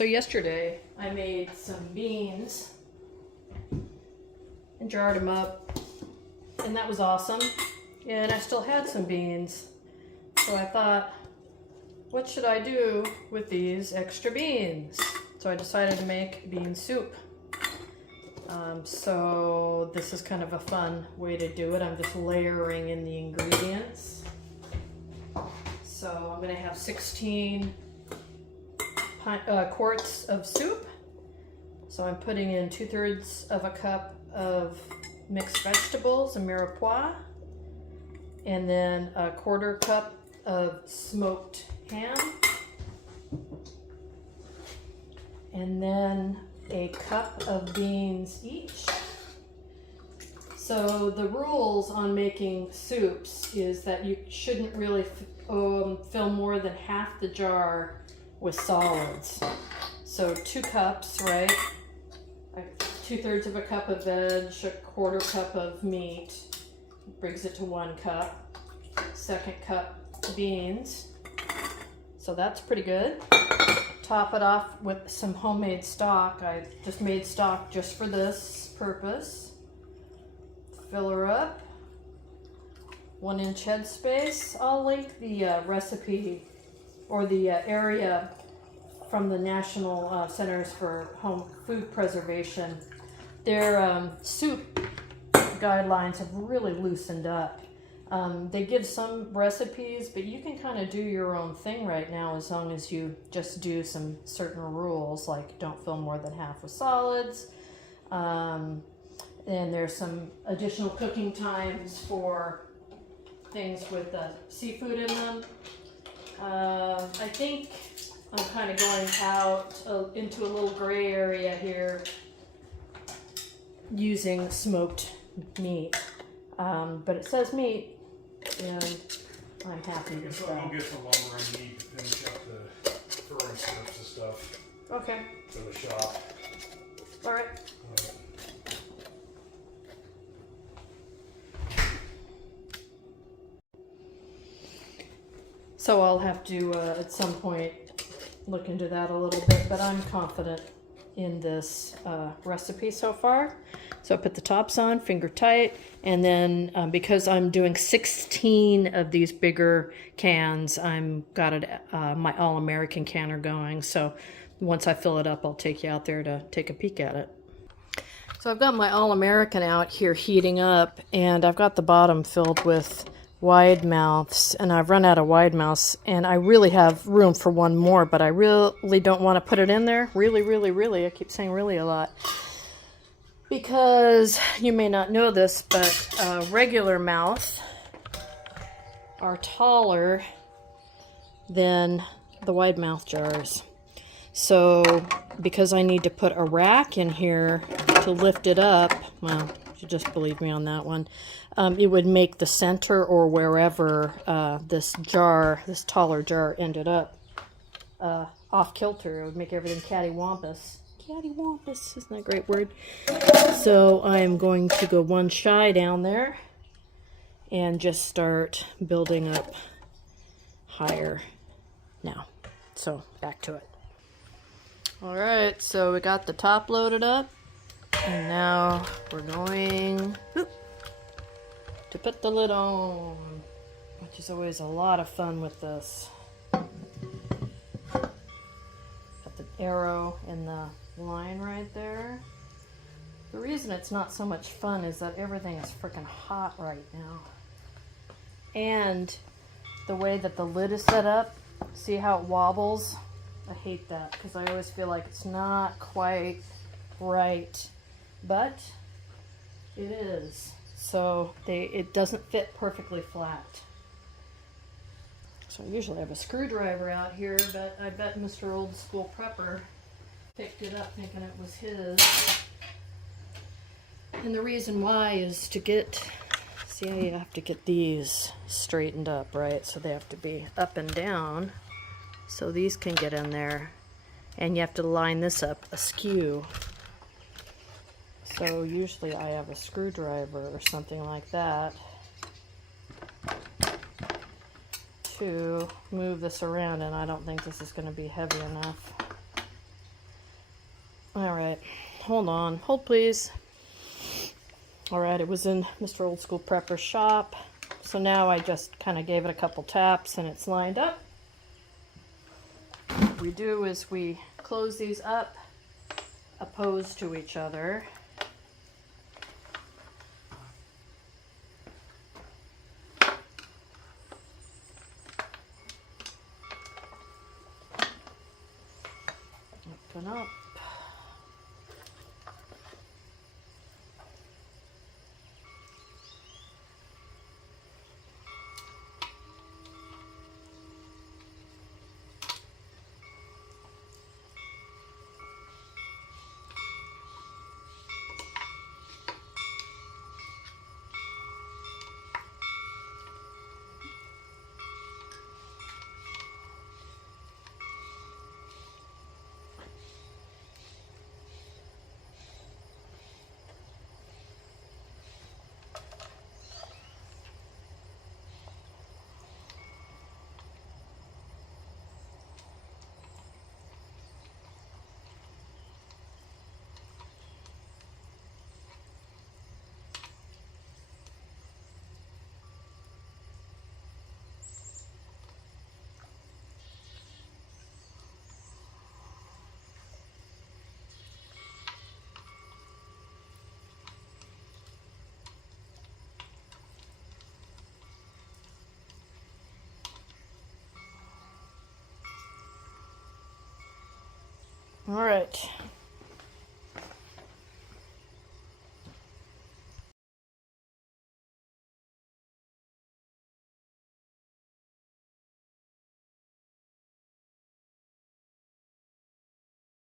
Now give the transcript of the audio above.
So yesterday I made some beans and jarred them up, and that was awesome. And I still had some beans, so I thought, what should I do with these extra beans? So I decided to make bean soup. So this is kind of a fun way to do it. I'm just layering in the ingredients. So I'm going to have 16 quarts of soup. So I'm putting in 2/3 of a cup of mixed vegetables and mirepoix, and then a 1/4 cup of smoked ham, and then a cup of beans each. So the rules on making soups is that you shouldn't really fill more than half the jar with solids. So 2 cups, right? 2/3 of a cup of veg, a 1/4 cup of meat, brings it to 1 cup. 2nd cup beans. So that's pretty good. Top it off with some homemade stock. I just made stock just for this purpose. Fill her up. 1-inch headspace. I'll link the recipe or the area from the National Centers for Home Food Preservation. Their soup guidelines have really loosened up. They give some recipes, but you can kind of do your own thing right now as long as you just do some certain rules, like don't fill more than half with solids. And there's some additional cooking times for things with seafood in them. I think I'm kind of going out into a little gray area here using smoked meat. But it says meat, and I'm happy with that. I'll get the lumber I need to finish up the throwing strips and stuff. Okay. For the shop. All right. So I'll have to, at some point, look into that a little bit, but I'm confident in this recipe so far. So I put the tops on, finger tight, and then because I'm doing 16 of these bigger cans, I'm got it, my All-American canner going. So once I fill it up, I'll take you out there to take a peek at it. So I've got my All-American out here heating up, and I've got the bottom filled with wide mouths, and I've run out of wide mouths, and I really have room for one more, but I really don't want to put it in there. Really, I keep saying really a lot. Because you may not know this, but regular mouth are taller than the wide mouth jars. So because I need to put a rack in here to lift it up, well, you just believe me on that one, it would make the center or wherever this taller jar ended up off kilter. It would make everything cattywampus. Cattywampus, isn't that a great word? So I'm going to go one shy down there and just start building up higher now. So back to it. All right, so we got the top loaded up, and now we're going to put the lid on, which is always a lot of fun with this. Got the arrow in the line right there. The reason it's not so much fun is that everything is freaking hot right now. And the way that the lid is set up, see how it wobbles? I hate that because I always feel like it's not quite right, but it is. So it doesn't fit perfectly flat. So I usually have a screwdriver out here, but I bet Mr. Old School Prepper picked it up thinking it was his. And the reason why is to get, see how you have to get these straightened up, right? So they have to be up and down so these can get in there. And you have to line this up askew. So usually I have a screwdriver or something like that to move this around, and I don't think this is going to be heavy enough. All right, hold on. Hold, please. All right, it was in Mr. Old School Prepper's shop. So now I just kind of gave it a couple taps and it's lined up. What we do is we close these up opposed to each other. Open up. All right,